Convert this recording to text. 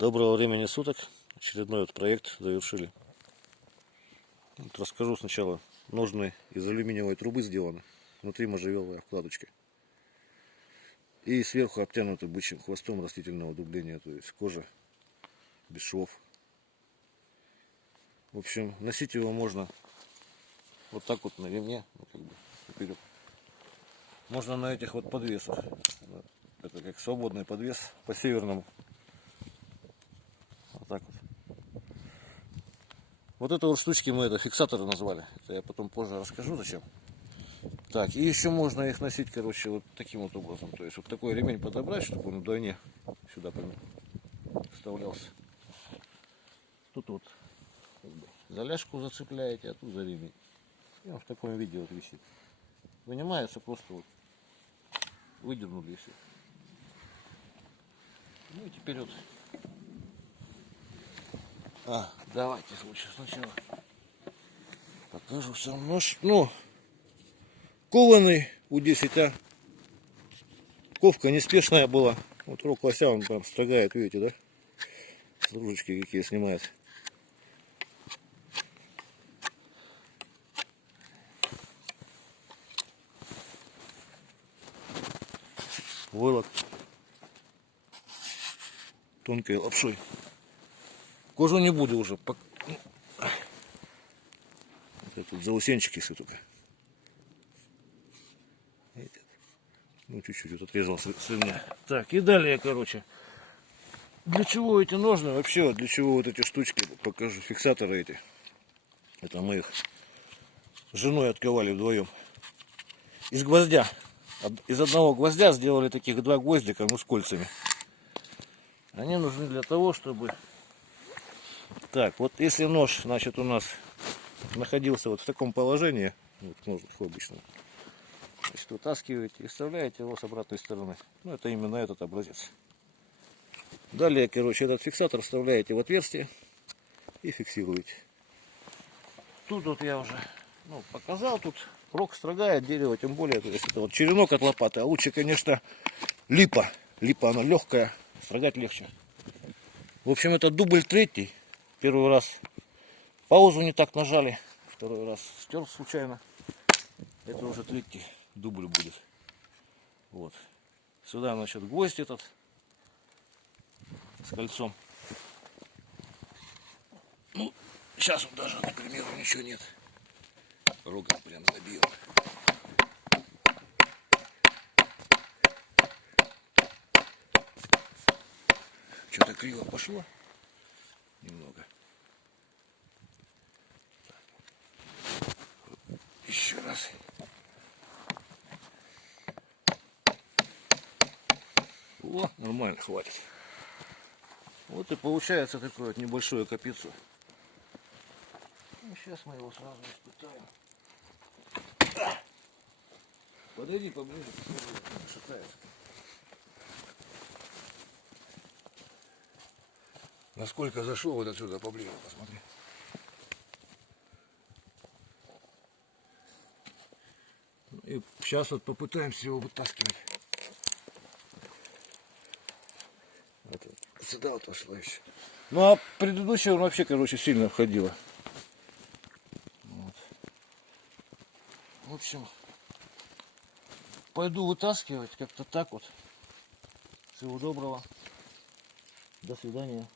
Доброго времени суток. Очередной проект завершили. Вот расскажу сначала. Ножны из алюминиевой трубы сделаны. Внутри можжевеловая вкладочка. И сверху обтянуты бычьим хвостом растительного дубления. То есть кожа без швов. В общем, носить его можно вот так вот на ремне. Вперед. Можно на этих вот подвесах. Это как свободный подвес по северному. Вот так вот. Вот это вот штучки мы фиксаторы назвали. Это я потом позже расскажу зачем. Так, и еще можно их носить, короче, вот таким вот образом. То есть вот такой ремень подобрать, чтобы он вдвойне сюда вставлялся. Тут вот за ляжку зацепляете, а тут за ремень. И он в таком виде вот висит. Вынимается, просто вот выдернули и все. Ну и теперь вот. Давайте лучше сначала покажу сам нож. Ну, кованый У10А. Ковка неспешная была. Вот рог лося он прям строгает, видите, да? Стружечки какие снимает. Войлок тонкой лапшой. Кожу не буду уже. Тут заусенчик, если только. Ну, чуть-чуть вот отрезал с ремня. Так, и далее, короче. Для чего эти ножны? Вообще, для чего вот эти штучки? Покажу, фиксаторы эти. Это мы их с женой отковали вдвоем. Из гвоздя. Из одного гвоздя сделали таких два гвоздика, ну, с кольцами. Они нужны для того, чтобы... Так, вот если нож, значит, у нас находился вот в таком положении, вот нож обычно, значит, вытаскиваете и вставляете его с обратной стороны. Ну, это именно этот образец. Далее, короче, этот фиксатор вставляете в отверстие и фиксируете. Тут вот я уже показал, тут рог строгает дерево, тем более, то есть это вот черенок от лопаты, а лучше, конечно, липа. Липа, она легкая, строгать легче. В общем, это дубль третий. Первый раз паузу не так нажали, второй раз стер случайно. Это уже третий дубль будет. Вот. Сюда, значит, гвоздь этот с кольцом. Ну, сейчас вот даже, к примеру, ничего нет. Рога прям забил. Что-то криво пошло. Немного. Еще раз. О, нормально, хватит. Вот и получается такое вот небольшое копицо. Ну, сейчас мы его сразу испытаем. Подойди поближе, посмотри, шатается. Насколько зашел вот отсюда поближе, посмотри. И сейчас вот попытаемся его вытаскивать. Вот сюда вот вошло еще. Ну а предыдущая он вообще, короче, сильно входила. Вот. В общем, пойду вытаскивать как-то так вот. Всего доброго. До свидания.